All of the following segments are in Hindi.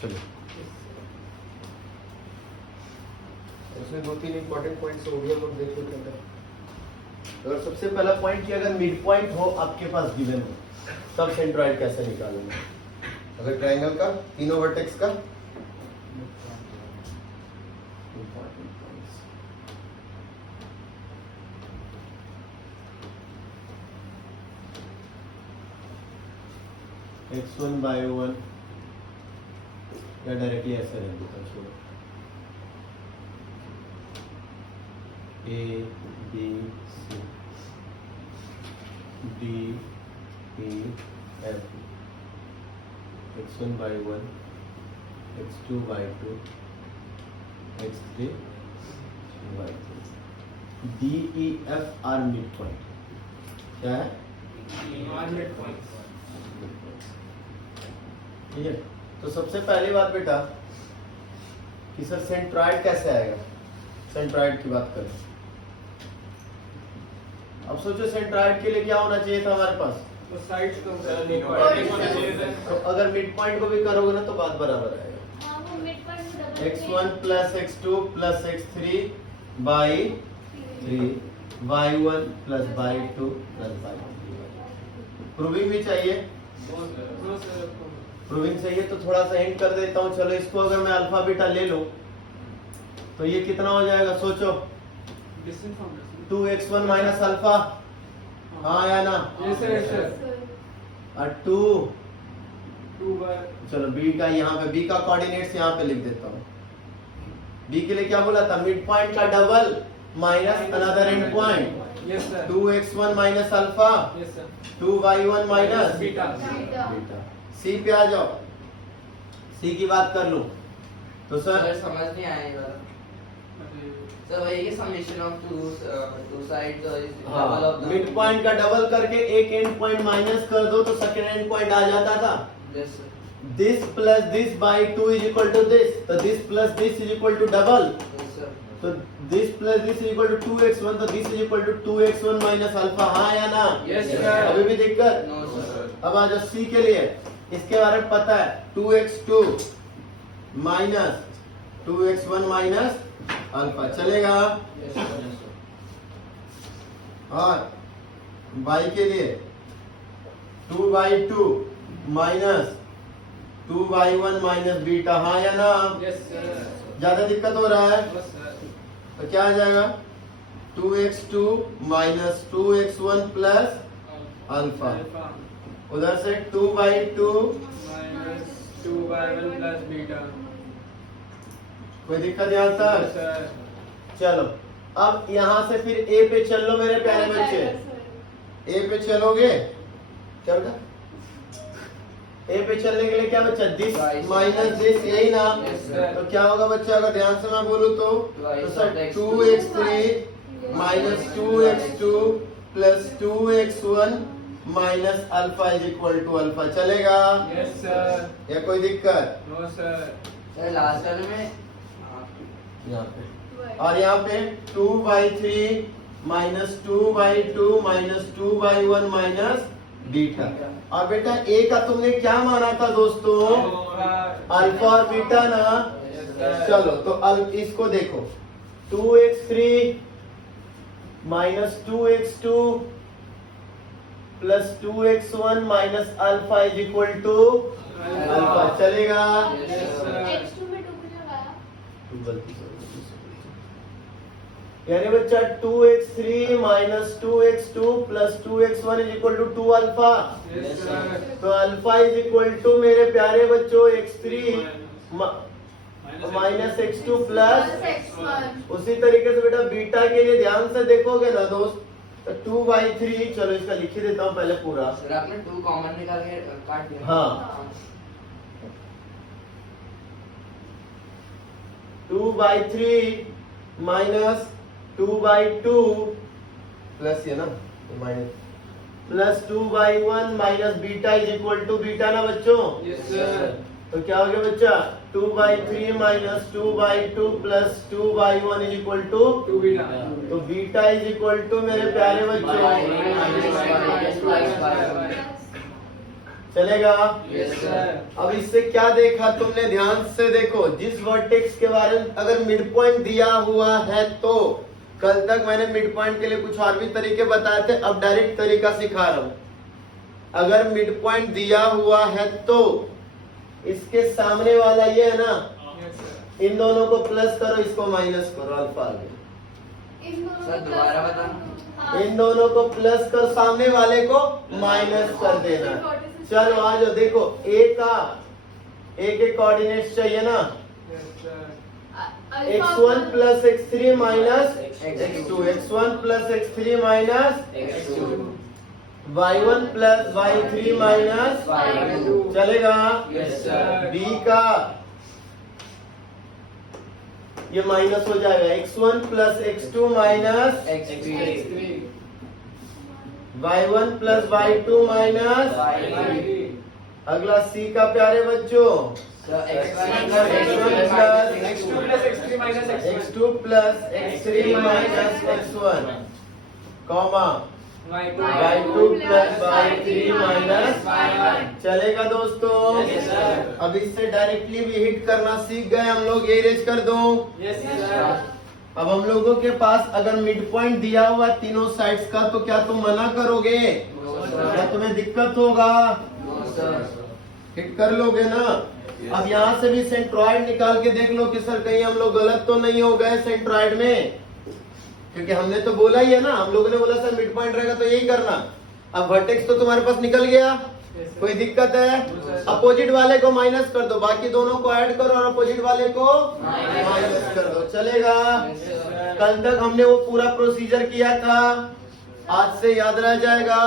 चलो इसमें 2-3 इंपॉर्टेंट पॉइंट्स हो गए, लोग देख लेते हैं। अगर सबसे पहला पॉइंट कि अगर मिड पॉइंट हो आपके पास गिवन हो तब सेंट्रॉइड कैसे निकालेंगे। अगर ट्रायंगल का तीनों वर्टेक्स का x1/1 या डायरेक्टली ऐसे रख देता हूँ, छोड़ो A B C D E F x1/1 x2/2 x3/3 D E F are mid point. क्या है? Mid point. ठीक है, तो सबसे पहली बात बेटा कि सर सेंट्रॉइड कैसे आएगा। सेंट्रॉइड की बात करें, अब सोचो सेंट्रॉइड के लिए क्या होना चाहिए था हमारे पास। तो साइड्स को तो अगर मिड पॉइंट को भी करोगे ना तो बात बराबर आएगा। x1 plus x2 plus x3/3 y1 plus y2 plus y3। Proving भी चाहिए, प्रूविंग चाहिए तो थोड़ा सा हिंट कर देता हूँ। चलो इसको अगर मैं अल्फा बीटा ले लूं तो ये कितना हो जाएगा सोचो, 2x1 माइनस अल्फा, हाँ या ना, और 2 चलो बी का यहाँ पे, बी का कोऑर्डिनेट्स यहाँ पे लिख देता हूँ। बी के लिए क्या बोला था, मिड पॉइंट का double minus another end point, 2x1 minus alpha 2y1 minus beta. C पे आ जाओ, सी की बात कर लूं तो सर समझ नहीं आया ये वाला। तो वही कि समेशन ऑफ टू साइड हाँ, मिड पॉइंट का डबल करके एक एंड पॉइंट माइनस कर दो तो सेकंड एंड पॉइंट आ जाता था। This plus this by 2 is equal to this, तो this plus this is equal to double, तो this plus this is equal to 2x1, तो this is equal to 2x1 minus alpha, हाँ या ना। Yes, sir. अभी भी दिक्कत? No sir. अब आ जाओ सी के लिए, इसके बारे में पता है 2x2 minus 2x1 minus alpha चलेगा। और y के लिए 2/2 माइनस 2y1 माइनस बीटा, हाँ या ना। ज्यादा दिक्कत हो रहा है तो क्या आ जाएगा, 2x2 minus 2x1 plus alpha, उधर से 2/2 2/1 प्लस बीटा। कोई दिक्कत यहाँ तक? चलो अब यहाँ से फिर ए पे चल लो मेरे प्यारे बच्चे, ए पे चलोगे क्या बेटा, ए पे चलने के लिए क्या बच्चा, दिस माइनस दिस, यही ना। तो क्या होगा बच्चा, अगर ध्यान से मैं बोलूँ तो sir 2x3 minus 2x2 plus 2x1 minus alpha is equal to alpha चलेगा। Yes sir. या कोई दिक्कत? No sir. लास्ट वाले में यहाँ पे और यहाँ पे 2/3 माइनस 2/2 माइनस 2/1 माइनस बीटा। और बेटा ए का तुमने क्या माना था दोस्तों, अल्फा और बीटा ना। चलो तो इसको देखो, 2x3 minus 2x2 plus 2x1 minus alpha is equal to alpha चलेगा। यानी बच्चा 2x3 minus 2x2 plus 2x1 is equal to 2 alpha. तो अल्फा इज इक्वल टू मेरे प्यारे बच्चों x3 माइनस x2 प्लस, उसी तरीके से बेटा बीटा के लिए ध्यान से देखोगे ना दोस्त, तो 2/3, चलो इसका लिख ही देता हूँ पहले पूरा। सर आपने 2 कॉमन निकाल के काट दिया। हाँ 2/3 माइनस 2/2 प्लस ये ना minus plus 2/1 minus beta is equal to beta ना बच्चों। Yes sir. तो क्या हो गया बच्चा, 2/3 minus 2/2 plus 2/1 is equal to 2 beta. तो बीटा इज इक्वल टू मेरे प्यारे बच्चों चलेगा? Yes, sir. अब इससे क्या देखा तुमने, ध्यान से देखो, जिस वर्टेक्स के बारे में अगर मिड पॉइंट दिया हुआ है तो, कल तक मैंने मिड पॉइंट के लिए कुछ और भी तरीके बताए थे, अब डायरेक्ट तरीका सिखा रहा हूं। अगर मिड पॉइंट दिया हुआ है तो इसके सामने वाला ये है ना, Yes, sir. इन दोनों को प्लस करो, इसको माइनस करो, अल्फा आ गया। सर दोबारा बताना। इन दोनों को प्लस कर, सामने वाले को माइनस कर देना। चलो आ जाओ, देखो ए के कोऑर्डिनेट्स चाहिए ना, Yes, sir. x1 plus x3 minus x2, x1 plus x3 minus X2. y1 plus y3 minus Y2. चलेगा? Yes, sir. b का ये माइनस हो जाएगा, x1 plus x2 minus X3. y1 plus y2 minus Y3. अगला c का प्यारे बच्चों, Sir, X1 X2 plus X3 minus X1. x2 plus x3 minus x1 comma Y2. y2 plus y3 minus Y1. चलेगा दोस्तों? Yes, sir. अब इससे डायरेक्टली भी हिट करना सीख गए हम लोग, ये इरेज कर दो। Yes, sir. अब हम लोगों के पास अगर मिड पॉइंट दिया हुआ तीनों साइड्स का, तो क्या तुम मना करोगे? No, क्या sir. तुम्हें दिक्कत होगा? No, sir. हिट कर लोगे ना? अब यहाँ से भी सेंट्रॉइड निकाल के देख लो कि सर कहीं हम लोग गलत तो नहीं हो गए सेंट्रॉइड में, क्योंकि हमने तो बोला ही है ना, हम लोगों ने बोला सर मिड पॉइंट रहेगा तो यही करना। अब वर्टेक्स तो तुम्हारे पास निकल गया, Yes, sir. कोई दिक्कत है? No, sir. अपोजिट वाले को माइनस कर दो, बाकी दोनों को ऐड करो और अपोजिट वाले को Minus. माइनस कर दो, चलेगा? Yes, sir. कल तक हमने वो पूरा प्रोसीजर किया था, आज से याद रह जाएगा?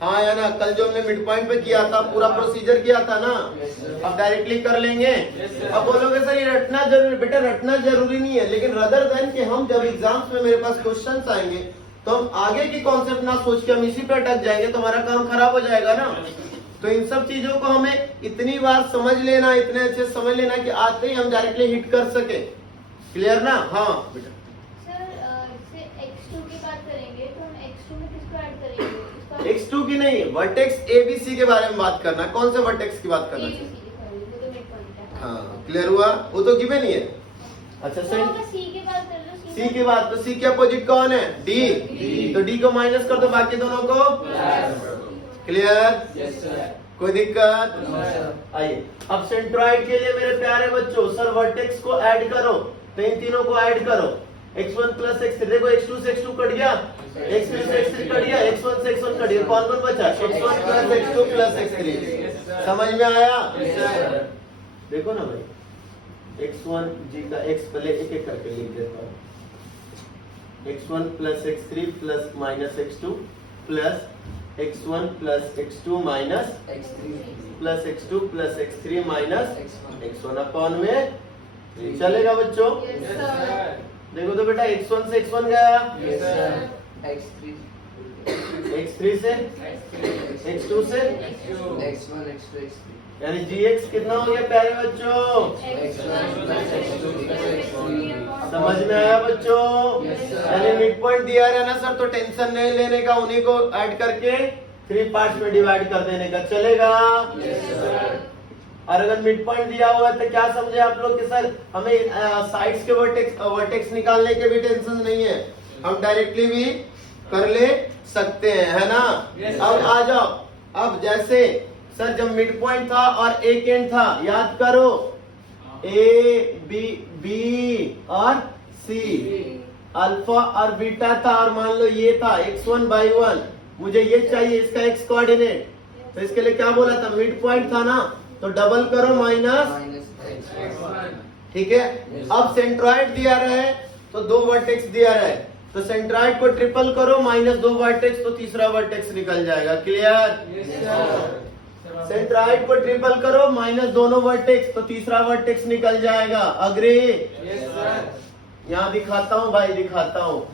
हाँ या ना? कल जो हमने मिड पॉइंट पे किया था, पूरा प्रोसीजर किया था ना, Yes, sir. अब डायरेक्टली कर लेंगे। Yes, sir. अब बोलोगे सर ये रटना जरूरी, बेटा रटना जरूरी नहीं है, लेकिन रदर देन कि हम जब एग्जाम्स में मेरे पास क्वेश्चंस आएंगे तो हम आगे की कॉन्सेप्ट ना सोच के हम इसी पे अटक जाएंगे, तो हमारा काम खराब हो जाएगा ना। तो इन सब चीजों को हमें इतनी बार समझ लेना, इतने अच्छे समझ लेना कि आते ही हम डायरेक्टली हिट कर सके। क्लियर ना? हाँ बेटा। सर जैसे x2 की बात करेंगे तो हम x2 में किसको ऐड करेंगे? x2 की नहीं, वर्टेक्स ABC के बारे में बात करना। कौन से वर्टेक्स की बात करना चाहिए? वो तो मिड पॉइंट है। हाँ क्लियर हुआ? वो तो गिवन ही है। अच्छा तो सेंट अगर c की बात कर लो, सी की बात, तो सी के अपोजिट कौन है? डी। तो डी को माइनस कर दो, बाकी दोनों को क्लियर? Yes, sir. कोई दिक्कत? No, sir. आइए अब सेंट्रॉइड के लिए मेरे प्यारे बच्चों, सर वर्टेक्स को ऐड करो, तो इन तीनों को ऐड करो। x1 प्लस x3, देखो x2 से x2 कट गया, x3 से x3 कट गया, x1 से x1 कट गया, कौन कौन बचा? x1 plus x2 plus x3। समझ में आया? Yes, sir. देखो ना भाई, x1 जी का x पहले एक एक करके लिख देता हूँ। x1 plus x3 plus minus x2 plus x1 plus x2 minus X3. Plus x2 plus x3 minus X1. x1 upon में। चलेगा बच्चों? Yes, Yes, sir. sir. देखो तो बेटा x1 से x1 गया, Yes, sir. X3. x3 से x2 से, X2. X1, X2, X3. यानी gx कितना हो गया प्यारे बच्चों? X1 plus X2 plus X3. समझ में आया बच्चों? Yes, sir. यानी मिड पॉइंट दिया है ना सर, तो टेंशन नहीं लेने का, उन्हीं को ऐड करके 3 पार्ट्स में डिवाइड कर देने का। चलेगा? Yes, sir. और अगर मिड पॉइंट दिया हुआ है तो क्या समझे आप लोग कि सर हमें साइड्स के वर्टेक्स निकालने के भी टेंशन नहीं है, हम डायरेक्टली भी कर ले सकते हैं, है ना? Yes, अब sir. आ जाओ, अब जैसे सर जब मिड पॉइंट था और एक एंड था, याद करो, ए बी और सी, अल्फा और बीटा था, और मान लो ये था x1/1, मुझे ये चाहिए इसका x कोऑर्डिनेट, तो इसके लिए क्या बोला था? मिड पॉइंट था ना, तो डबल करो माइनस, Minus X1. ठीक है? अब सेंट्रॉइड दिया रहे तो 2 वर्टेक्स दिया रहे, तो सेंट्रॉइड को ट्रिपल करो, माइनस 2 वर्टेक्स, तो तीसरा वर्टेक्स निकल जाएगा। क्लियर? Yes, sir. सेंट्रॉइड को ट्रिपल करो, माइनस दोनों वर्टेक्स, तो तीसरा वर्टेक्स निकल जाएगा। अग्री? Yes, sir. यहाँ दिखाता हूँ भाई, दिखाता हूँ।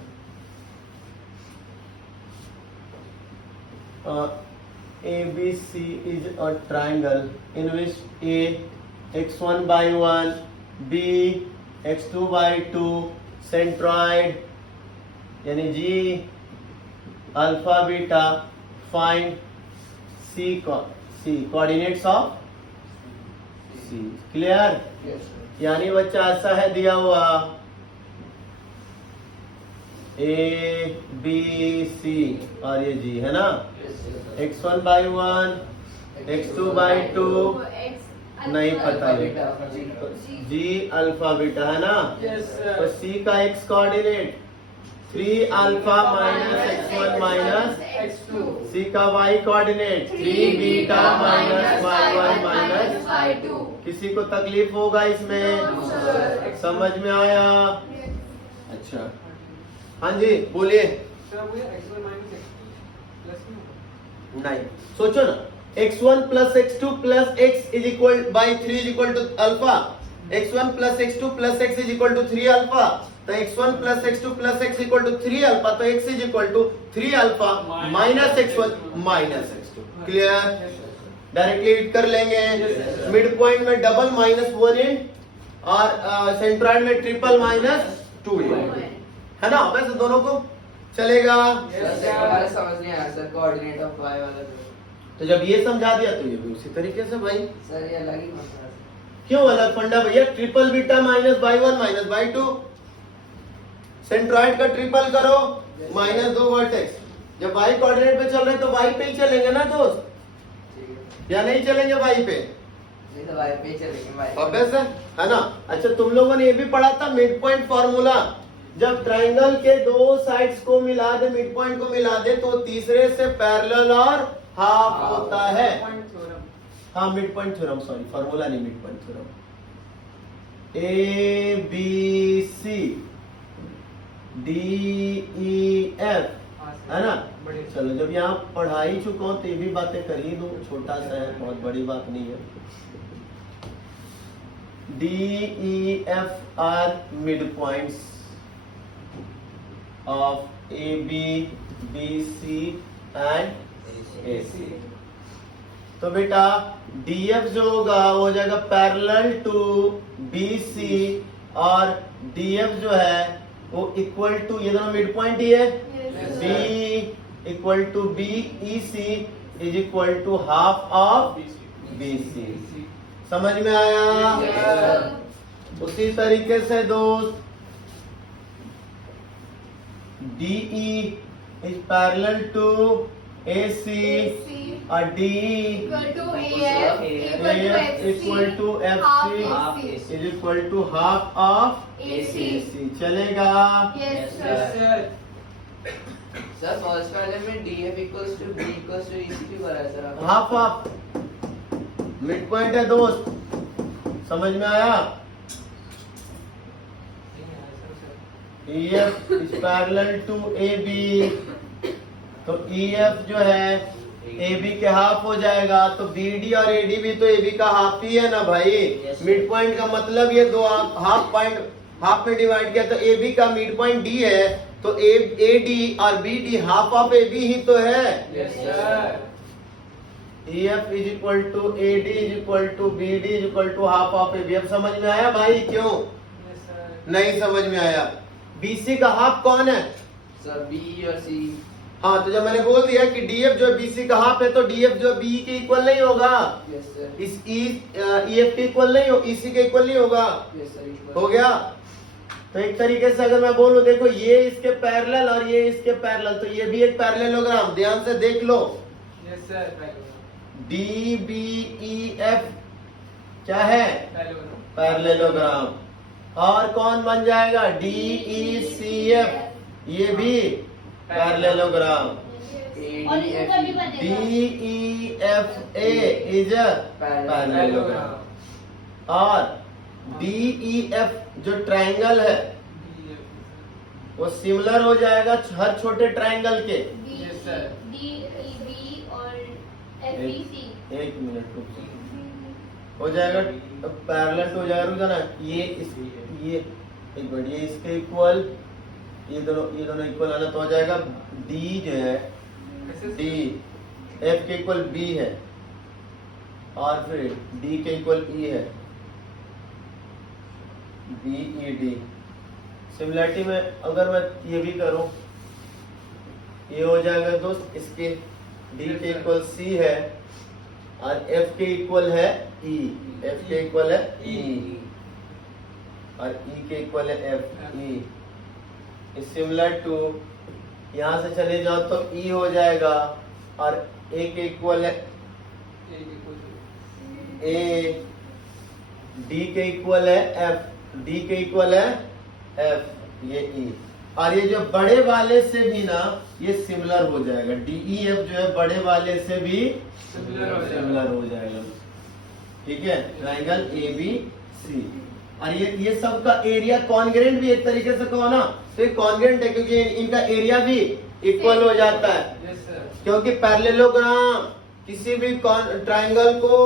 ABC is a triangle in which A x1/1, B x2/2, centroid यानी G alpha beta, find C, coordinates of C. Clear? Yes, sir. यानी बच्चा ऐसा है दिया हुआ ए बी सी और ये जी है ना, Yes, sir. x1 by 1, x2 by 2, नहीं पता Alpha, है, beta, जी अल्फा बीटा है ना। Yes, तो sir. सी का x coordinate 3 alpha minus x1 minus, X2. सी का y coordinate 3 beta minus y1 minus. किसी को तकलीफ होगा इसमें? No, sir. समझ में आया? अच्छा, हाँ जी बोलिए। Sir, वो X1 minus X2 plus में नहीं, सोचो ना, x1 plus x2 plus x is equal by 3 is equal to alpha, x1 plus x2 plus x is equal to 3 alpha, तो x1 plus x2 plus x equal to 3 alpha, तो x is equal to 3 alpha minus x1 minus x2। Clear? Yes, sir. Directly hit कर लेंगे। मिड पॉइंट में डबल माइनस 1 इन और सेंट्रॉइड में ट्रिपल माइनस 2 इन, है ना? वैसे दोनों को चलेगा। Sir, Yes, हमारे sir. समझ नहीं आया सर, कोऑर्डिनेट ऑफ y वाला जो। तो जब ये समझा दिया तो ये भी उसी तरीके से भाई। सर ये अलग ही मसला है। क्यों अलग फंडा भैया? Triple beta minus by 1 minus by 2, centroid का ट्रिपल करो माइनस 2 वर्टेक्स। जब y कोऑर्डिनेट पे चल रहे हैं तो y पे ही चलेंगे ना दोस्त, ठीक है। या नहीं चलेंगे y पे? नहीं तो y पे ही चलेंगे, y पे। ऑब्वियस है ना? अच्छा, तुम लोगों ने ये भी पढ़ा था मिड पॉइंट फॉर्मूला, जब ट्रायंगल के दो साइड्स को मिला दे, मिड पॉइंट को मिला दे, तो तीसरे से पैरेलल और हाफ होता है। Point theorem. हाँ, mid point theorem, sorry formula नहीं, mid point theorem. A B C D E F, हाँ, sir. है ना? बढ़िया. चलो, जब यहाँ पढ़ा ही चुका हूँ तो ये भी बातें कर ही दूं, छोटा सा है, बहुत बड़ी बात नहीं है। D E F are mid points of A B B C and A C. तो बेटा DF जो होगा वो हो जाएगा पैरेलल टू BC, और DF जो है वो इक्वल टू, ये दोनों मिड पॉइंट ही है, B equal to BEC is equal to half of BC। समझ में आया? Yes. उसी तरीके से दोस्त DE is parallel to AC और D equal to FC is equal to half of AC। चलेगा? Yes, sir. सर फर्स्ट वाले में DF equals to B equals to EC क्यों करा है सर आपने? हाफ ऑफ मिड पॉइंट है दोस्त, समझ में आया? EF is parallel to AB, तो EF जो है AB के हाफ हो जाएगा, तो BD और AD भी तो AB का हाफ ही है ना भाई। Yes, मिड पॉइंट का मतलब ये दो हाफ पॉइंट, हाफ में डिवाइड किया तो AB का मिड पॉइंट D है, तो AD और BD हाफ ऑफ AB ही तो है। Yes, sir. EF is equal to AD is equal to BD is equal to half of AB। अब समझ में आया भाई? क्यों Yes, sir. नहीं समझ में आया? BC का हाफ कौन है? सर B और C। हाँ, तो जब मैंने बोल दिया कि DF जो BC का हाफ है, तो DF जो BE के इक्वल नहीं होगा, Yes, sir. इस EF के इक्वल नहीं हो, EC के इक्वल नहीं होगा। Yes, sir. equal. हो गया? तो एक तरीके से अगर मैं बोलूं, देखो ये इसके पैरेलल और ये इसके पैरेलल, तो ये भी एक पैरेललोग्राम, ध्यान से देख लो। Yes, sir. DBEF क्या है? Parallelogram. पैरेललोग्राम। और कौन बन जाएगा? DECF, ये भी पैरेललोग्राम। और इसका भी बनेगा। DEFA is parallelogram. और DEF जो ट्रायंगल है वो सिमिलर हो जाएगा हर छोटे ट्रायंगल के। Yes, sir. DEB और FEC। एक मिनट रुक जाओ। हो जाएगा पैरेलल हो जाएगा, रुक जाना, ये एक मिनट, ये इसके इक्वल, ये दोनों इक्वल आना, तो हो जाएगा D जो है, D F के इक्वल B है, और फिर D के इक्वल E है, BED। सिमिलरिटी में अगर मैं ये भी करूं, ये हो जाएगा दोस्त, इसके D के इक्वल C है और एफ के इक्वल है ई, एफ के इक्वल है ई, और ई के इक्वल है एफ, ई सिमिलर टू, यहाँ से चले जाओ तो ई हो जाएगा, और ए के इक्वल है ए, डी के इक्वल है एफ, डी के इक्वल है एफ, ये ई, और ये जो बड़े वाले से भी ना ये सिमिलर हो जाएगा, डी ई एफ जो है बड़े वाले से भी सिमिलर हो जाएगा, ठीक है, ट्राइंगल ए बी सी। और ये सब का एरिया कॉन्ग्रेंट भी एक तरीके से कहो ना तो ये कॉन्ग्रेंट है, क्योंकि इनका एरिया भी इक्वल हो जाता है, क्योंकि पैरेललोग्राम किसी भी ट्राइंगल को,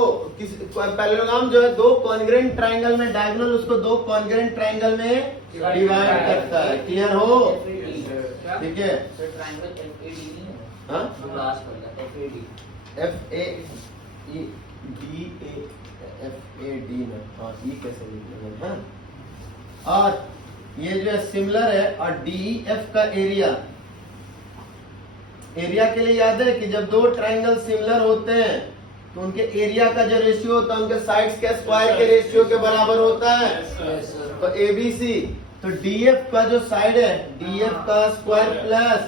पैरेललोग्राम जो है दो कॉन्ग्रेंट ट्राइंगल में डायगोनल उसको दो कॉन्ग्रेंट ट्राइंगल में डिवाइड करता है, क्लियर हो, ठीक है। So triangle FAD नहीं है? हाँ? जो last वाला FAD. F A D A, F A D ना, हाँ ई कैसे लिखेंगे, हाँ। और ये जो है सिमिलर है, और डी एफ का एरिया, एरिया के लिए याद है कि जब दो ट्राइंगल सिमिलर होते हैं तो उनके एरिया का जो रेशियो होता है उनके साइड्स के स्क्वायर के रेशियो के बराबर होता है। Yes, sir. तो एबीसी, तो डीएफ का जो साइड है डीएफ का स्क्वायर प्लस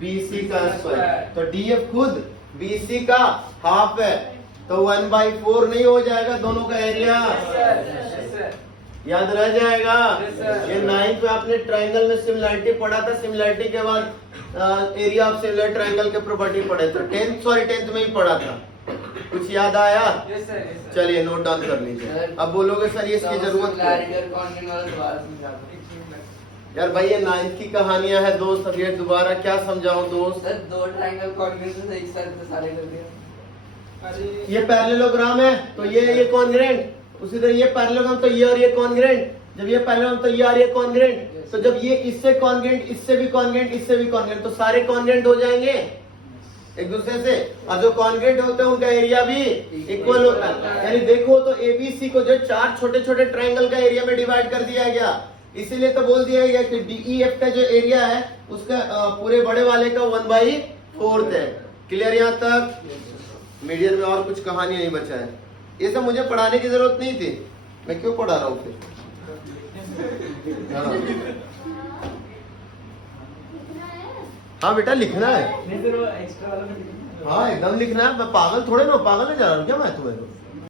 बीसी का स्क्वायर, तो डीएफ खुद बीसी का हाफ है, तो 1/4 नहीं हो जाएगा दोनों का एरिया, याद रह जाएगा। Yes, sir. ये 9th में आपने ट्राइंगल में सिमिलैरिटी पढ़ा था, सिमिलैरिटी के बाद एरिया ऑफ सिमिलर ट्राइंगल के प्रॉपर्टी पढ़े थे, 10th में ही पढ़ा था, कुछ याद आया? चलिए नोट डाउन कर लीजिए। अब बोलोगे सर ये इसकी जरूरत क्या है? Similarity और congruent वाला दोबारा समझा दो। यार भाई ये 9th की कहानियां है दोस्त, अब ये दोबारा क्या समझाऊं दोस्त? सर दो ट्राइंगल कॉन्ग्रेंट से एक साथ सारे कर दिया। ये पैरेललोग्राम है तो ये कॉन्ग्रेंट, उसी तरह ये पैरेललोग्राम तो ये और ये कॉन्ग्रेंट, जब ये पैरेललोग्राम तो ये और ये कॉन्ग्रेंट, तो जब ये इससे कॉन्ग्रेंट, इससे भी कॉन्ग्रेंट, इससे भी कॉन्ग्रेंट, तो सारे कॉन्ग्रेंट हो जाएंगे एक दूसरे से, और जो कॉन्ग्रेंट होते हैं उनका एरिया भी इक्वल होता है। यानी देखो तो एबीसी को जो चार छोटे छोटे ट्राइंगल का एरिया में डिवाइड कर दिया गया, इसीलिए तो बोल दिया गया कि डीईएफ का जो एरिया है उसका पूरे बड़े वाले का 1/4 है। क्लियर यहाँ तक? मीडियम में और कुछ कहानी नहीं बचा है, ये सब मुझे पढ़ाने की जरूरत नहीं थी, मैं क्यों पढ़ा रहा हूँ फिर? हाँ। हाँ बेटा लिखना है, हाँ एकदम लिखना है, मैं पागल थोड़े ना, पागल नहीं जा रहा हूँ क्या मैं तुम्हें?